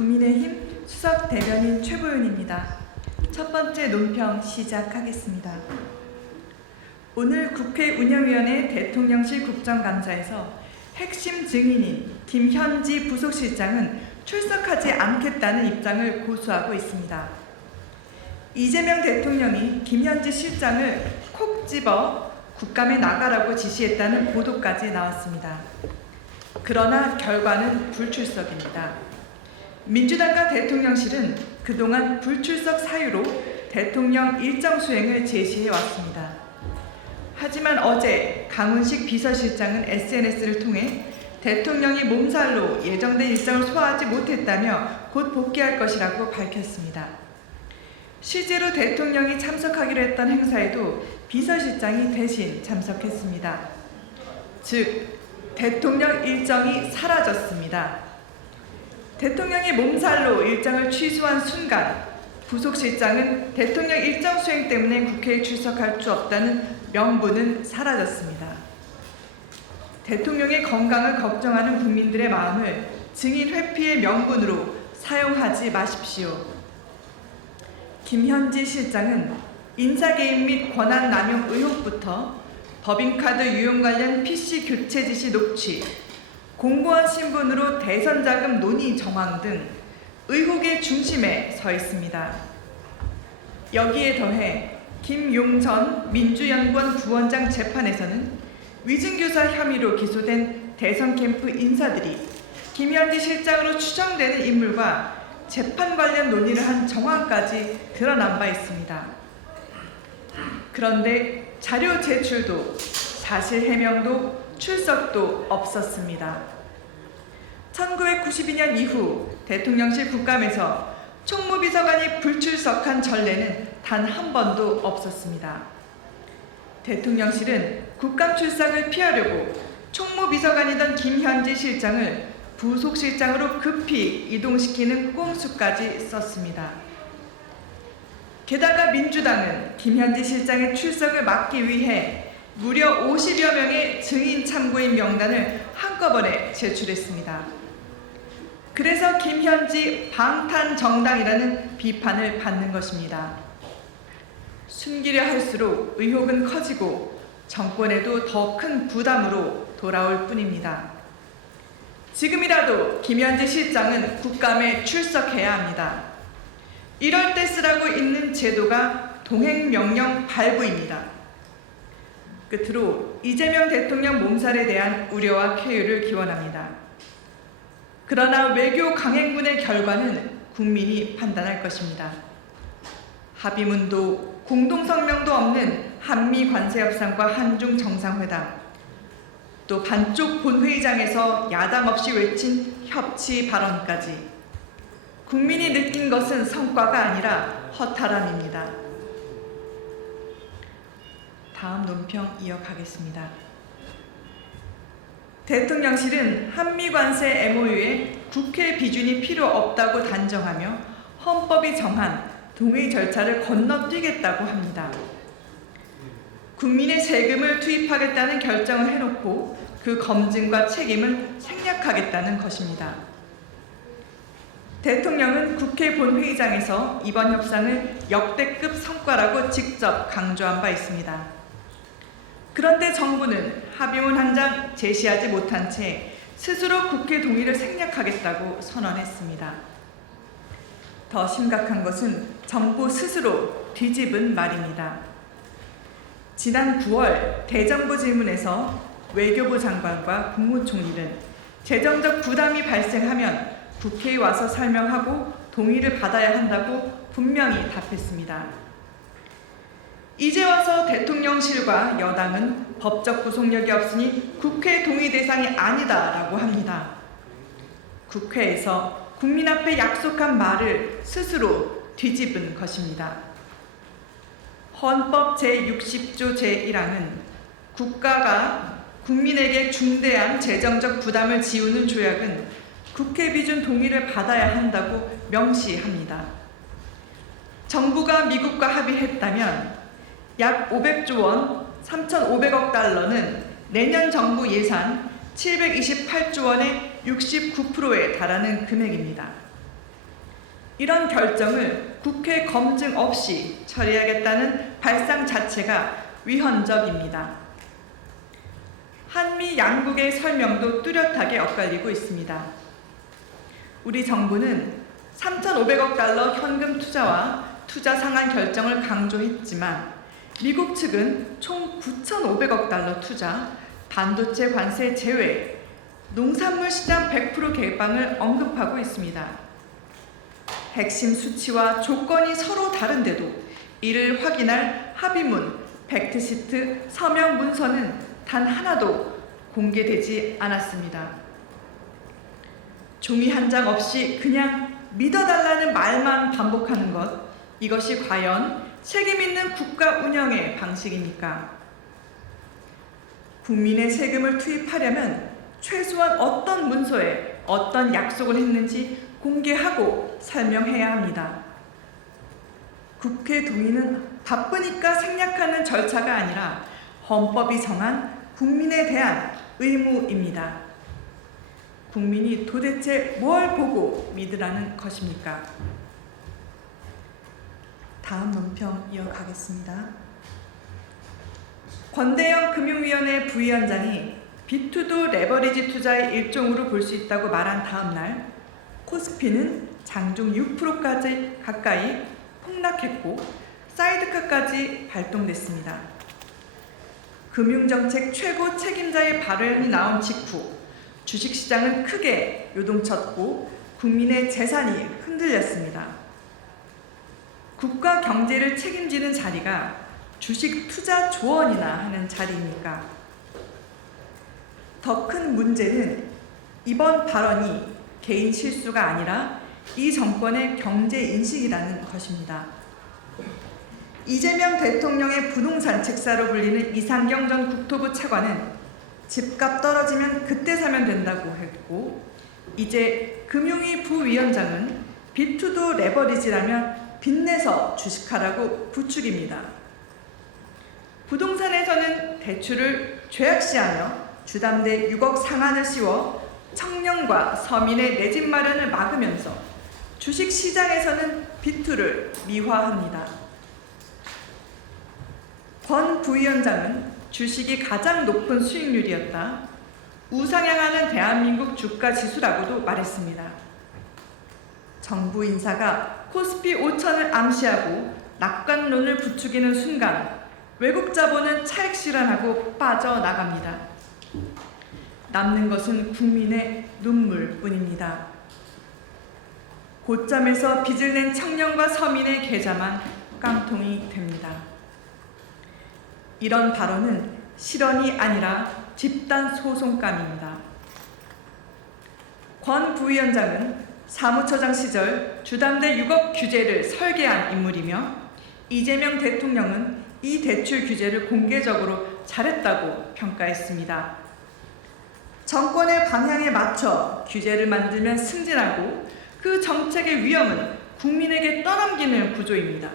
국민의힘 수석 대변인 최보윤입니다. 첫 번째 논평 시작하겠습니다. 오늘 국회 운영위원회 대통령실 국정감사에서 핵심 증인인 김현지 부속실장은 출석하지 않겠다는 입장을 고수하고 있습니다. 이재명 대통령이 김현지 실장을 콕 집어 국감에 나가라고 지시했다는 보도까지 나왔습니다. 그러나 결과는 불출석입니다. 민주당과 대통령실은 그동안 불출석 사유로 대통령 일정 수행을 제시해왔습니다. 하지만 어제 강훈식 비서실장은 SNS를 통해 대통령이 몸살로 예정된 일정을 소화하지 못했다며 곧 복귀할 것이라고 밝혔습니다. 실제로 대통령이 참석하기로 했던 행사에도 비서실장이 대신 참석했습니다. 즉, 대통령 일정이 사라졌습니다. 대통령이 몸살로 일정을 취소한 순간 부속실장은 대통령 일정 수행 때문에 국회에 출석할 수 없다는 명분은 사라졌습니다. 대통령의 건강을 걱정하는 국민들의 마음을 증인 회피의 명분으로 사용하지 마십시오. 김현지 실장은 인사개입 및 권한남용 의혹부터 법인카드 유용 관련 PC 교체 지시 녹취, 공무원 신분으로 대선 자금 논의 정황 등 의혹의 중심에 서 있습니다. 여기에 더해 김용 전 민주연구원 부원장 재판에서는 위증교사 혐의로 기소된 대선 캠프 인사들이 김현지 실장으로 추정되는 인물과 재판 관련 논의를 한 정황까지 드러난 바 있습니다. 그런데 자료 제출도 사실 해명도 출석도 없었습니다. 1992년 이후 대통령실 국감에서 총무비서관이 불출석한 전례는 단 한 번도 없었습니다. 대통령실은 국감 출석을 피하려고 총무비서관이던 김현지 실장을 부속실장으로 급히 이동시키는 꼼수까지 썼습니다. 게다가 민주당은 김현지 실장의 출석을 막기 위해 무려 50여 명의 증인 참고인 명단을 한꺼번에 제출했습니다. 그래서 김현지 방탄정당이라는 비판을 받는 것입니다. 숨기려 할수록 의혹은 커지고 정권에도 더 큰 부담으로 돌아올 뿐입니다. 지금이라도 김현지 실장은 국감에 출석해야 합니다. 이럴 때 쓰라고 있는 제도가 동행명령 발부입니다. 끝으로 이재명 대통령 몸살에 대한 우려와 쾌유를 기원합니다. 그러나 외교 강행군의 결과는 국민이 판단할 것입니다. 합의문도 공동성명도 없는 한미 관세협상과 한중 정상회담, 또 반쪽 본회의장에서 야당 없이 외친 협치 발언까지 국민이 느낀 것은 성과가 아니라 허탈함입니다. 다음 논평 이어가겠습니다. 대통령실은 한미관세 MOU에 국회 비준이 필요 없다고 단정하며 헌법이 정한 동의 절차를 건너뛰겠다고 합니다. 국민의 세금을 투입하겠다는 결정을 해놓고 그 검증과 책임을 생략하겠다는 것입니다. 대통령은 국회 본회의장에서 이번 협상을 역대급 성과라고 직접 강조한 바 있습니다. 그런데 정부는 합의문 한 장 제시하지 못한 채 스스로 국회 동의를 생략하겠다고 선언했습니다. 더 심각한 것은 정부 스스로 뒤집은 말입니다. 지난 9월 대정부 질문에서 외교부 장관과 국무총리는 재정적 부담이 발생하면 국회에 와서 설명하고 동의를 받아야 한다고 분명히 답했습니다. 이제 와서 대통령실과 여당은 법적 구속력이 없으니 국회 동의 대상이 아니다라고 합니다. 국회에서 국민 앞에 약속한 말을 스스로 뒤집은 것입니다. 헌법 제60조 제1항은 국가가 국민에게 중대한 재정적 부담을 지우는 조약은 국회 비준 동의를 받아야 한다고 명시합니다. 정부가 미국과 합의했다면 약 500조 원, 3,500억 달러는 내년 정부 예산 728조 원의 69%에 달하는 금액입니다. 이런 결정을 국회 검증 없이 처리하겠다는 발상 자체가 위헌적입니다. 한미 양국의 설명도 뚜렷하게 엇갈리고 있습니다. 우리 정부는 3,500억 달러 현금 투자와 투자 상한 결정을 강조했지만 미국 측은 총 9,500억 달러 투자, 반도체 관세 제외, 농산물 시장 100% 개방을 언급하고 있습니다. 핵심 수치와 조건이 서로 다른데도 이를 확인할 합의문, 팩트시트, 서명 문서는 단 하나도 공개되지 않았습니다. 종이 한 장 없이 그냥 믿어달라는 말만 반복하는 것, 이것이 과연 책임 있는 국가 운영의 방식입니까? 국민의 세금을 투입하려면 최소한 어떤 문서에 어떤 약속을 했는지 공개하고 설명해야 합니다. 국회 동의는 바쁘니까 생략하는 절차가 아니라 헌법이 정한 국민에 대한 의무입니다. 국민이 도대체 뭘 보고 믿으라는 것입니까? 다음 논평 이어가겠습니다. 권대영 금융위원회 부위원장이 비투도 레버리지 투자의 일종으로 볼 수 있다고 말한 다음 날 코스피는 장중 6%까지 가까이 폭락했고 사이드카까지 발동됐습니다. 금융정책 최고 책임자의 발언이 나온 직후 주식시장은 크게 요동쳤고 국민의 재산이 흔들렸습니다. 국가 경제를 책임지는 자리가 주식 투자 조언이나 하는 자리입니까? 더 큰 문제는 이번 발언이 개인 실수가 아니라 이 정권의 경제 인식이라는 것입니다. 이재명 대통령의 부동산 책사로 불리는 이상경 전 국토부 차관은 집값 떨어지면 그때 사면 된다고 했고, 이제 금융위 부위원장은 비투도 레버리지라면 빚내서 주식하라고 부추깁니다. 부동산에서는 대출을 죄악시하며 주담대 6억 상한을 씌워 청년과 서민의 내 집 마련을 막으면서 주식시장에서는 비투를 미화합니다. 권 부위원장은 주식이 가장 높은 수익률이었다. 우상향하는 대한민국 주가 지수라고도 말했습니다. 정부 인사가 코스피 5천을 암시하고 낙관론을 부추기는 순간 외국 자본은 차익 실현하고 빠져나갑니다. 남는 것은 국민의 눈물뿐입니다. 고점에서 빚을 낸 청년과 서민의 계좌만 깡통이 됩니다. 이런 발언은 실언이 아니라 집단 소송감입니다. 권 부위원장은 사무처장 시절 주담대 6억 규제를 설계한 인물이며 이재명 대통령은 이 대출 규제를 공개적으로 잘했다고 평가했습니다. 정권의 방향에 맞춰 규제를 만들면 승진하고 그 정책의 위험은 국민에게 떠넘기는 구조입니다.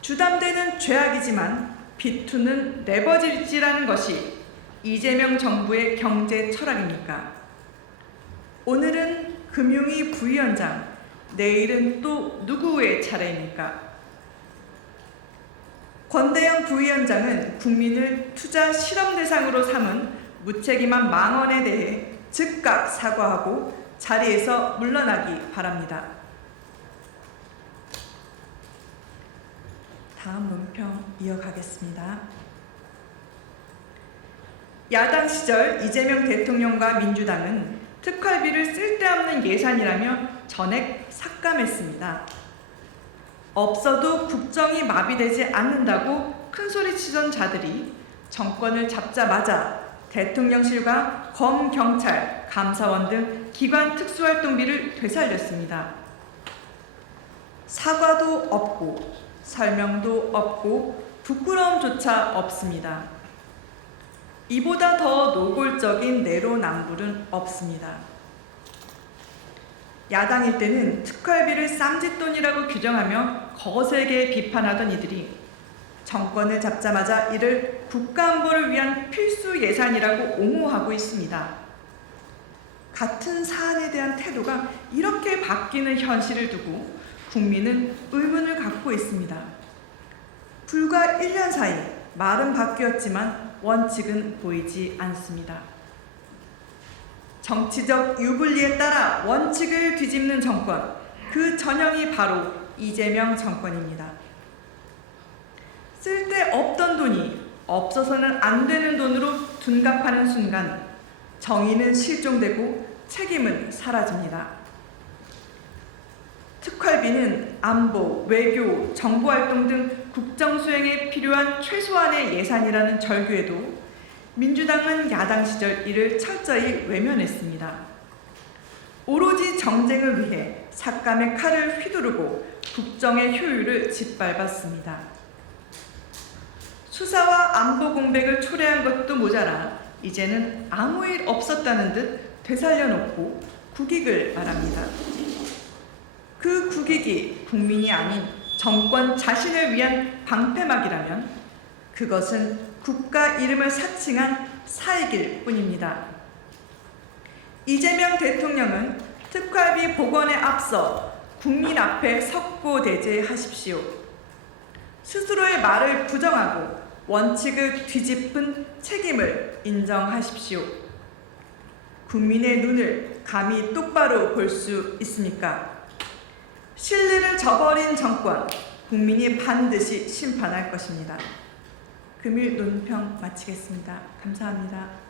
주담대는 죄악이지만 비투는 레버리지라는 것이 이재명 정부의 경제 철학입니까? 오늘은 금융위 부위원장, 내일은 또 누구의 차례입니까? 권대영 부위원장은 국민을 투자 실험 대상으로 삼은 무책임한 망언에 대해 즉각 사과하고 자리에서 물러나기 바랍니다. 다음 논평 이어가겠습니다. 야당 시절 이재명 대통령과 민주당은 특활비를 쓸데없는 예산이라며 전액 삭감했습니다. 없어도 국정이 마비되지 않는다고 큰소리치던 자들이 정권을 잡자마자 대통령실과 검, 경찰, 감사원 등 기관 특수활동비를 되살렸습니다. 사과도 없고 설명도 없고 부끄러움조차 없습니다. 이보다 더 노골적인 내로남불은 없습니다. 야당일 때는 특활비를 쌈짓돈이라고 규정하며 거세게 비판하던 이들이 정권을 잡자마자 이를 국가안보를 위한 필수 예산이라고 옹호하고 있습니다. 같은 사안에 대한 태도가 이렇게 바뀌는 현실을 두고 국민은 의문을 갖고 있습니다. 불과 1년 사이 말은 바뀌었지만 원칙은 보이지 않습니다. 정치적 유불리에 따라 원칙을 뒤집는 정권, 그 전형이 바로 이재명 정권입니다. 쓸데없던 돈이 없어서는 안 되는 돈으로 둔갑하는 순간 정의는 실종되고 책임은 사라집니다. 특활비는 안보, 외교, 정보활동 등 국정 수행에 필요한 최소한의 예산이라는 절규에도 민주당은 야당 시절 이를 철저히 외면했습니다. 오로지 정쟁을 위해 삭감의 칼을 휘두르고 국정의 효율을 짓밟았습니다. 수사와 안보 공백을 초래한 것도 모자라 이제는 아무 일 없었다는 듯 되살려놓고 국익을 말합니다. 그 국익이 국민이 아닌 정권 자신을 위한 방패막이라면 그것은 국가 이름을 사칭한 사익일 뿐입니다. 이재명 대통령은 특활비 복원에 앞서 국민 앞에 석고대죄하십시오. 스스로의 말을 부정하고 원칙을 뒤집은 책임을 인정하십시오. 국민의 눈을 감히 똑바로 볼 수 있습니까? 신뢰를 저버린 정권, 국민이 반드시 심판할 것입니다. 금일 논평 마치겠습니다. 감사합니다.